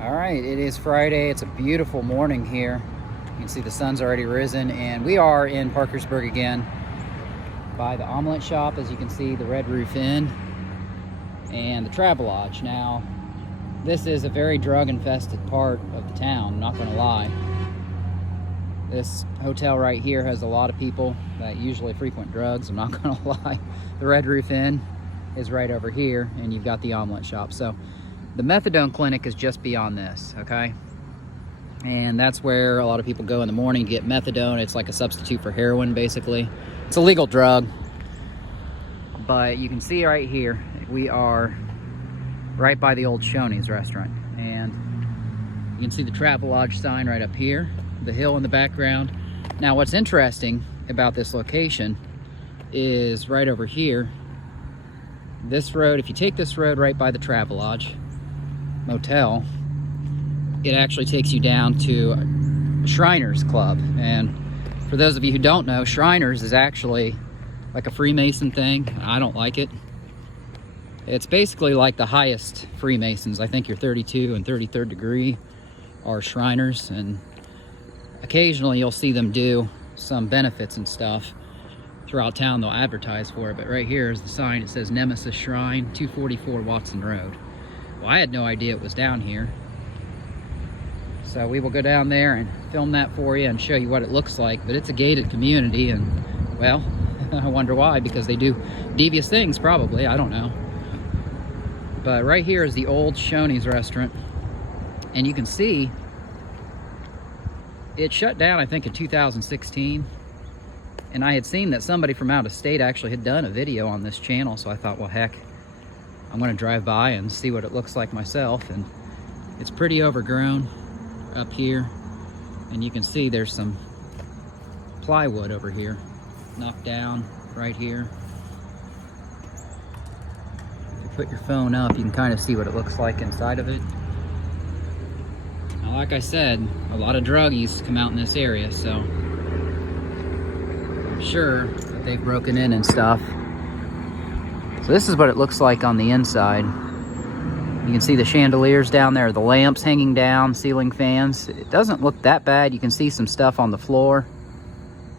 All right, it is Friday. It's a beautiful morning here. You can see the sun's already risen, and we are in Parkersburg again by the omelet shop. As you can see, the Red Roof Inn and the Travelodge. Now, this is a very drug-infested part of the town, not gonna lie. This hotel right here has a lot of people that usually frequent drugs, I'm not gonna lie. The Red Roof Inn is right over here, and you've got the omelet shop. So the methadone clinic is just beyond this, okay? And that's where a lot of people go in the morning to get methadone. It's like a substitute for heroin, basically. It's a legal drug. But you can see right here, we are right by the old Shoney's restaurant. And you can see the Travelodge sign right up here, the hill in the background. Now, what's interesting about this location is right over here, this road, if you take this road right by the Travelodge Motel, it actually takes you down to Shriners Club. And for those of you who don't know, Shriners is actually like a Freemason thing. I don't like it. It's basically like the highest Freemasons. I think your 32 and 33rd degree are Shriners, and occasionally you'll see them do some benefits and stuff throughout town. They'll advertise for it, but right here is the sign. It says Nemesis Shrine, 244 Watson Road. Well, I had no idea it was down here. So we will go down there and film that for you and show you what it looks like. But it's a gated community, and, well, I wonder why, because they do devious things, probably. I don't know. But right here is the old Shoney's restaurant. And you can see it shut down, I think, in 2016. And I had seen that somebody from out of state actually had done a video on this channel. So I thought, well, heck, I'm going to drive by and see what it looks like myself. And it's pretty overgrown up here. And you can see there's some plywood over here, knocked down right here. If you put your phone up, you can kind of see what it looks like inside of it. Now, like I said, a lot of druggies come out in this area, so I'm sure that they've broken in and stuff. So this is what it looks like on the inside. You can see the chandeliers down there, the lamps hanging down, ceiling fans. It doesn't look that bad. You can see some stuff on the floor.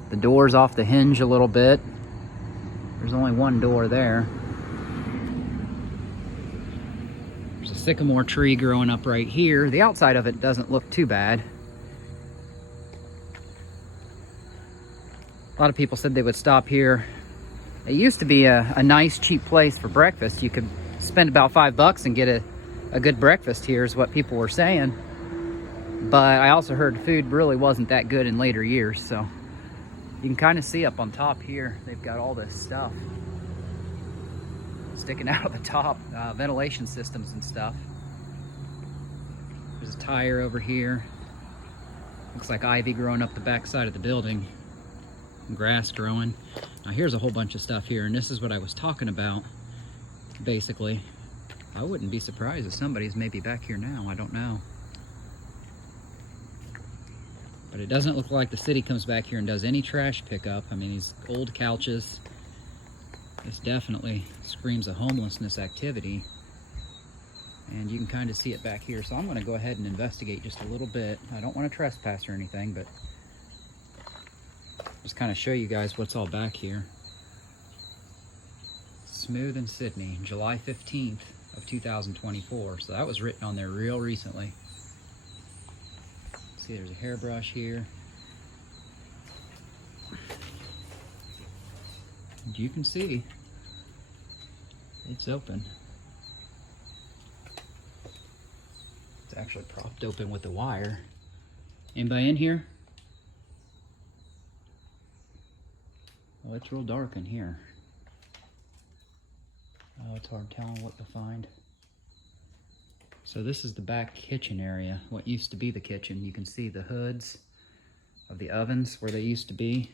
The door's off the hinge a little bit. There's only one door there. There's a sycamore tree growing up right here. The outside of it doesn't look too bad. A lot of people said they would stop here. It used to be a nice, cheap place for breakfast. You could spend about $5 and get a good breakfast here, is what people were saying. But I also heard food really wasn't that good in later years, so you can kind of see up on top here, they've got all this stuff sticking out of the top, ventilation systems and stuff. There's a tire over here. Looks like ivy growing up the back side of the building. Grass growing. Now here's a whole bunch of stuff here, and this is what I was talking about, basically. I wouldn't be surprised if somebody's maybe back here now, I don't know. But it doesn't look like the city comes back here and does any trash pickup. I mean, these old couches, this definitely screams of homelessness activity. And you can kind of see it back here. So I'm gonna go ahead and investigate just a little bit. I don't want to trespass or anything, but just kind of show you guys what's all back here. Smooth in Sydney, July 15th of 2024. So that was written on there real recently. See, there's a hairbrush here. And you can see it's open. It's actually propped open with the wire. Anybody in here? Oh, it's real dark in here. Oh, it's hard telling what to find. So this is the back kitchen area, what used to be the kitchen. You can see the hoods of the ovens where they used to be.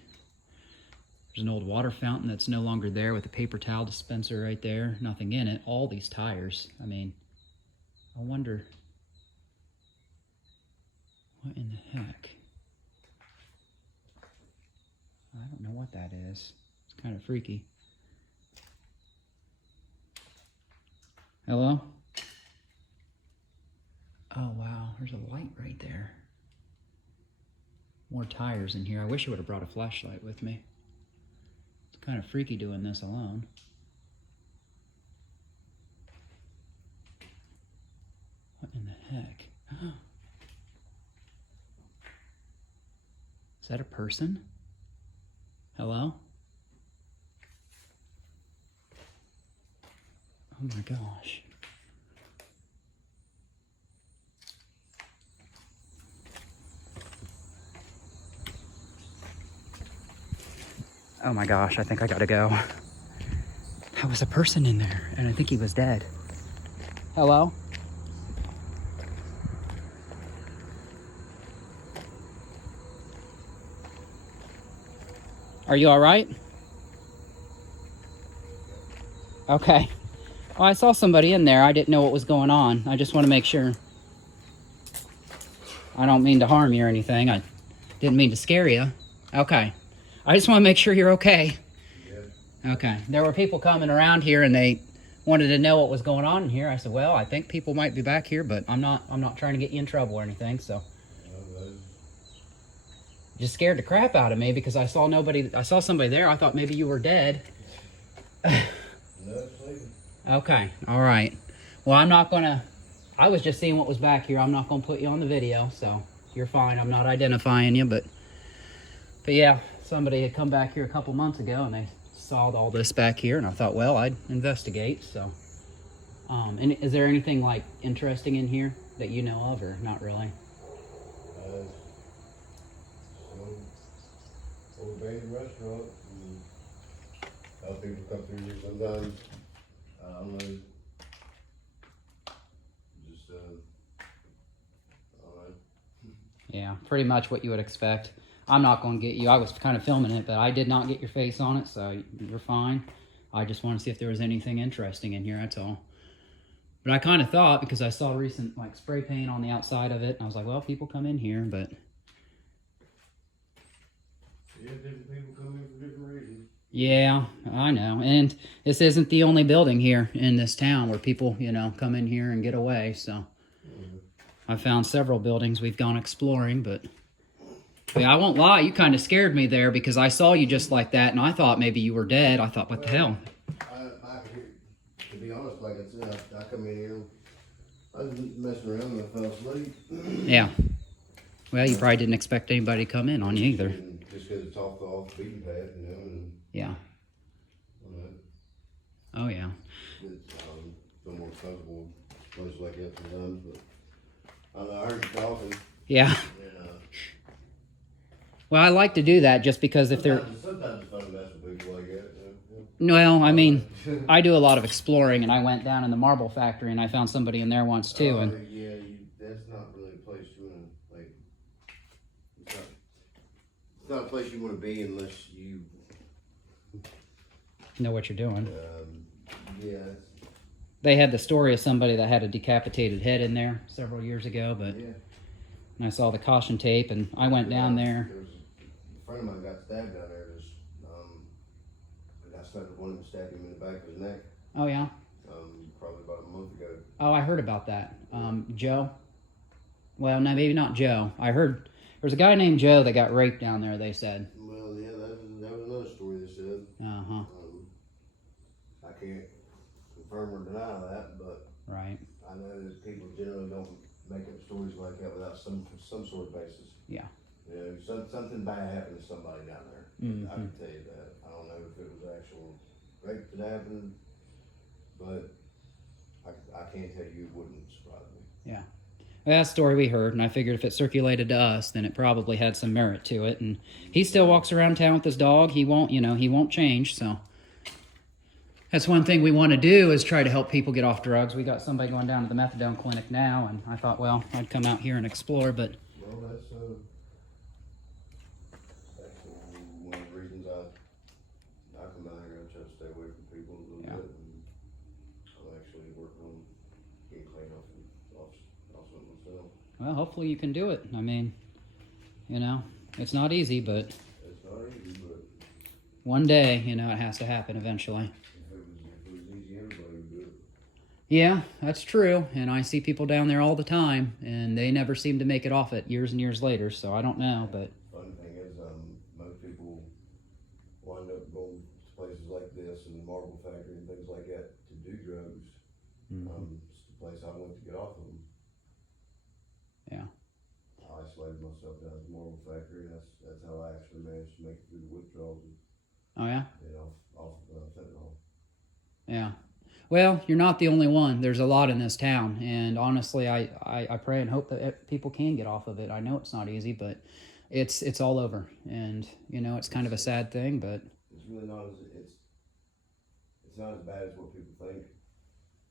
There's an old water fountain that's no longer there with a paper towel dispenser right there. Nothing in it. All these tires. I mean, I wonder what in the heck. I don't know what that is. It's kind of freaky. Hello? Oh, wow. There's a light right there. More tires in here. I wish I would have brought a flashlight with me. It's kind of freaky doing this alone. What in the heck? Is that a person? Hello? Oh my gosh. Oh my gosh, I think I gotta go. There was a person in there, and I think he was dead. Hello? Are you all right? Okay. Well, I saw somebody in there. I didn't know what was going on. I just want to make sure. I don't mean to harm you or anything. I didn't mean to scare you. Okay. I just want to make sure you're okay. Yeah. Okay. There were people coming around here and they wanted to know what was going on in here. I said, well, I think people might be back here, but I'm not trying to get you in trouble or anything, so. Just scared the crap out of me because I saw somebody there. I thought maybe you were dead. Okay, all right. Well, I was just seeing what was back here. I'm not gonna put you on the video, so you're fine. I'm not identifying you, but yeah, somebody had come back here a couple months ago and they saw all this back here, and I thought, well, I'd investigate. So, and is there anything like interesting in here that you know of, or not really? Old abandoned restaurant. A lot of people come through here sometimes. I don't know. Just, all right. Yeah, pretty much what you would expect. I'm not going to get you. I was kind of filming it, but I did not get your face on it, so you're fine. I just want to see if there was anything interesting in here, that's all. But I kind of thought, because I saw recent like spray paint on the outside of it, and I was like, well, people come in here, but... Yeah, different people come in for different reasons. Yeah, I know. And this isn't the only building here in this town where people, you know, come in here and get away, so... I found several buildings we've gone exploring, but yeah, I won't lie, you kind of scared me there because I saw you just like that, and I thought maybe you were dead. I thought, what the hell? To be honest, like I said, I come in here, I was messing around and I fell asleep. Yeah. Well, you probably didn't expect anybody to come in on you either. And just because it's off the beaten path, you know. And, yeah. Oh, yeah. It's feel more comfortable in places like that sometimes, but I don't know, I heard you talking. Yeah. And, well, I like to do that just because if they're... Sometimes it's fun to mess with people like that. Well, I mean, I do a lot of exploring, and I went down in the marble factory, and I found somebody in there once, too. And yeah, that's not really a place you want to, like... It's not a place you want to be unless you... know what you're doing. Yeah. They had the story of somebody that had a decapitated head in there several years ago, but... Yeah. And I saw the caution tape, and I went down there. A friend of mine got stabbed down there. I started one of them stabbed him in the back of his neck. Oh, yeah? Probably about a month ago. Oh, I heard about that. Joe? Well, no, maybe not Joe. I heard there was a guy named Joe that got raped down there, they said. Well, yeah, that was another story they said. Uh-huh. I can't confirm or deny that, but right. I know that people generally don't make up stories like that without some sort of basis. Yeah. You know, something bad happened to somebody down there. Mm-hmm. I can tell you that. I don't know if it was actual rape that happened, but I can't tell you it wouldn't surprise me. Yeah. Well, that's the story we heard, and I figured if it circulated to us, then it probably had some merit to it. And he still walks around town with his dog. He won't change, so... That's one thing we want to do is try to help people get off drugs. We got somebody going down to the methadone clinic now, and I thought, well, I'd come out here and explore, but... Well, that's one of the reasons I come out here and try to stay away from people a little bit. And I'm actually working on getting clean off something myself. Well, hopefully you can do it. I mean, you know, it's not easy, but... It's not easy, but... One day, you know, it has to happen eventually. If it was easy, everybody would do it. Yeah, that's true. And I see people down there all the time, and they never seem to make it off it years and years later. So I don't know, but Funny thing is, most people wind up going to places like this and the marble factory and things like that to do drugs. It's the place I went to get off of them. Yeah. I isolated myself down at the marble factory, and that's how I actually managed to make it through the withdrawals and Oh yeah. get off fentanyl. Yeah. Well, you're not the only one. There's a lot in this town, and honestly, I pray and hope that people can get off of it. I know it's not easy, but it's all over, and you know it's kind of a sad thing, but It's really not as it's not as bad as what people think,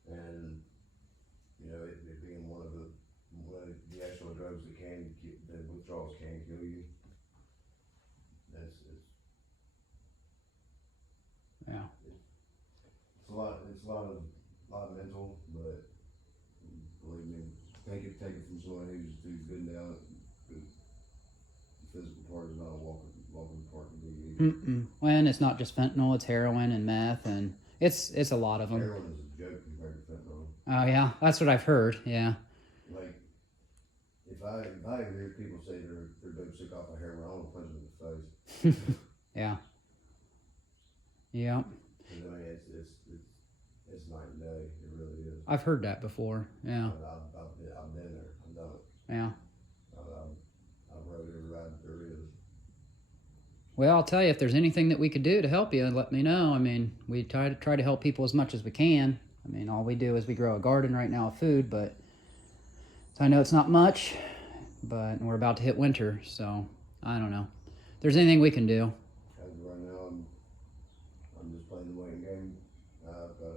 and you know it being one of the actual drugs that the withdrawals can kill you. It's yeah. It's a lot of mental, but believe me, take it from someone who's been down it. The physical part is not a walking part to be either. When it's not just fentanyl, it's heroin and meth, and it's a lot of them. Heroin is a joke compared to fentanyl. Oh yeah, that's what I've heard. Yeah. Like if I ever hear people say they're dope sick off of heroin, I want to punch them in the face. Yeah. Yeah. I mean, it's night and day. It really is. I've heard that before. Yeah. I've been there. I've done it. Yeah. I've rode every ride that there is. Well, I'll tell you, if there's anything that we could do to help you, let me know. I mean, we try to help people as much as we can. I mean, all we do is we grow a garden right now of food, but so I know it's not much, but we're about to hit winter, so I don't know. If there's anything we can do. As of right now, I'm just playing the waiting game. I've got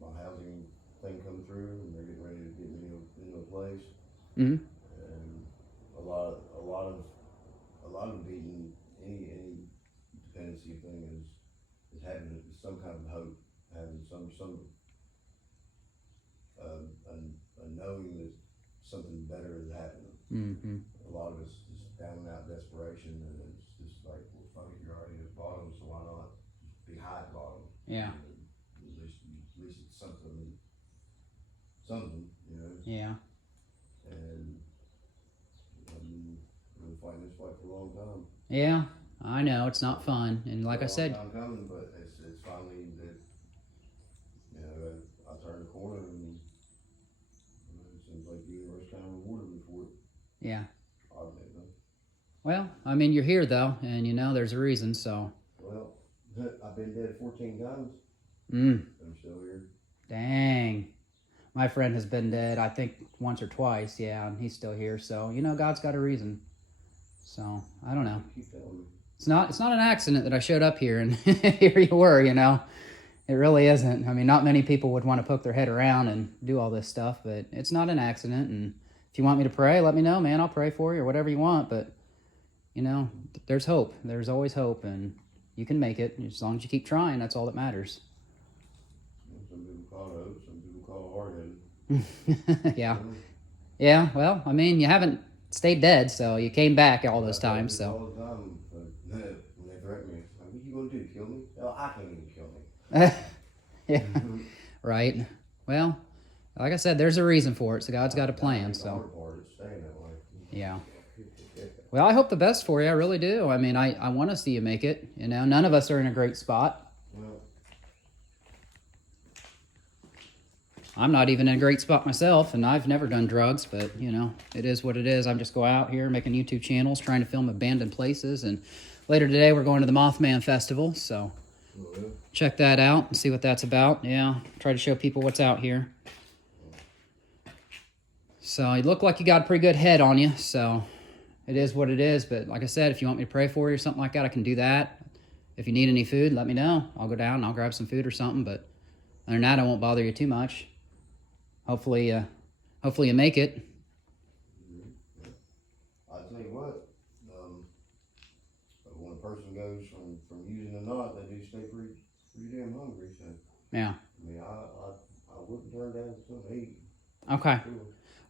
my housing thing come through, and they're getting ready to get me into a place. Mm-hmm. And a lot of beating any dependency thing is having some kind of hope, having some a knowing that something better is happening. Mm-hmm. A lot of it's just down and out desperation, and it's just like, well, fuck it, you're already at bottom, so why not be high at bottom? Yeah. At least it's something, you know. Yeah. And I've been fighting this fight for a long time. Yeah, I know it's not fun, and like I said, I'm coming, but it's finally that, you know, I turned the corner, and it seems like the universe kind of rewarded me for it. yeah. Oddly enough. Well, I mean, you're here though, and you know there's a reason. So. Well, I've been dead 14 times. I'm still here. Dang. My friend has been dead, I think, once or twice, yeah, and he's still here. So, you know, God's got a reason. So, I don't know. Keep telling me. It's not an accident that I showed up here and here you were, you know. It really isn't. I mean, not many people would want to poke their head around and do all this stuff, but it's not an accident. And if you want me to pray, let me know, man. I'll pray for you or whatever you want. But, you know, there's hope. There's always hope, and you can make it. As long as you keep trying, that's all that matters. Some people call it hope, some people call it hard-headed. Yeah. Yeah, well, I mean, you haven't stayed dead, so you came back all those times, so. All the time, but when they threaten me, it's like, what you gonna do, kill me? Oh, I can't even kill me. Yeah, right. Well, like I said, there's a reason for it, so God's got a plan, so. The hard part is staying that way. Yeah. Well, I hope the best for you, I really do. I mean, I want to see you make it, you know. None of us are in a great spot. Well, I'm not even in a great spot myself, and I've never done drugs, but, you know, it is what it is. I'm just go out here making YouTube channels, trying to film abandoned places, and later today we're going to the Mothman Festival, so check that out and see what that's about. Yeah, try to show people what's out here. So you look like you got a pretty good head on you, so it is what it is. But like I said, if you want me to pray for you or something like that, I can do that. If you need any food, let me know. I'll go down and I'll grab some food or something, but other than that, I won't bother you too much. Hopefully you make it. I tell you what, when a person goes from using to not, they do stay pretty damn hungry. So Yeah. I mean, I wouldn't turn down something to eat. Okay. Sure.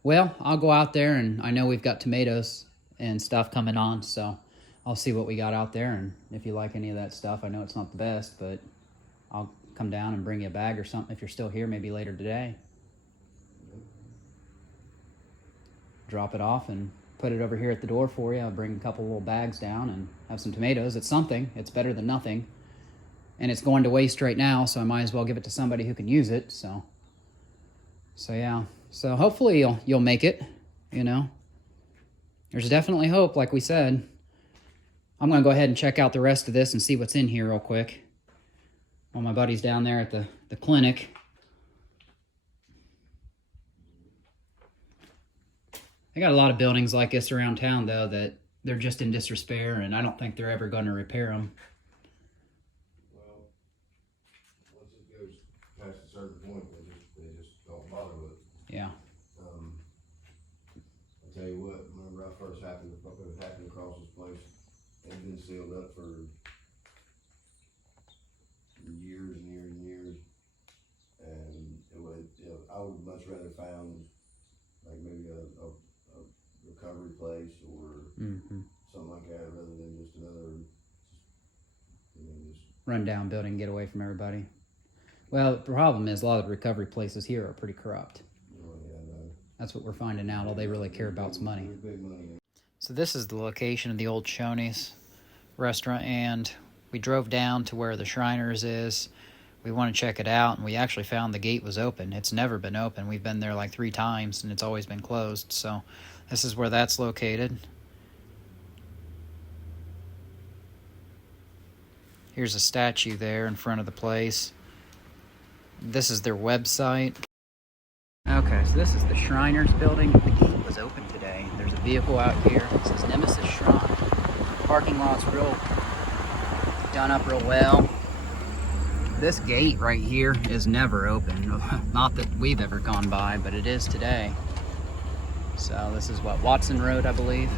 Well, I'll go out there, and I know we've got tomatoes and stuff coming on, so I'll see what we got out there, and if you like any of that stuff, I know it's not the best, but I'll come down and bring you a bag or something if you're still here, maybe later today. Drop it off and put it over here at the door for you. I'll bring a couple little bags down and have some tomatoes. It's something. It's better than nothing. And it's going to waste right now, so I might as well give it to somebody who can use it. So yeah. So hopefully you'll make it, you know. There's definitely hope, like we said. I'm going to go ahead and check out the rest of this and see what's in here real quick. While my buddy's down there at the clinic. I got a lot of buildings like this around town, though, that they're just in disrepair, and I don't think they're ever going to repair them. Well, once it goes past a certain point, they just don't bother with it. Yeah. I tell you what, whenever I first happened across this place, it had been sealed up for years and years and years, and I would much rather found like maybe a recovery place or something like that, rather than just another just run down building, get away from everybody. Well, the problem is a lot of the recovery places here are pretty corrupt. That's what we're finding out. All they really care about is money. So this is the location of the old Shoney's restaurant, and we drove down to where the Shriners is. We want to check it out, and we actually found the gate was open. It's never been open. We've been there like 3 times, and it's always been closed. So this is where that's located. Here's a statue there in front of the place. This is their website. Okay, so this is the Shriners building. The gate was open today. There's a vehicle out here. It says Nemesis Shrine. Parking lot's real done up real well. This gate right here is never open. Not that we've ever gone by, but it is today. So this is what, Watson Road, I believe.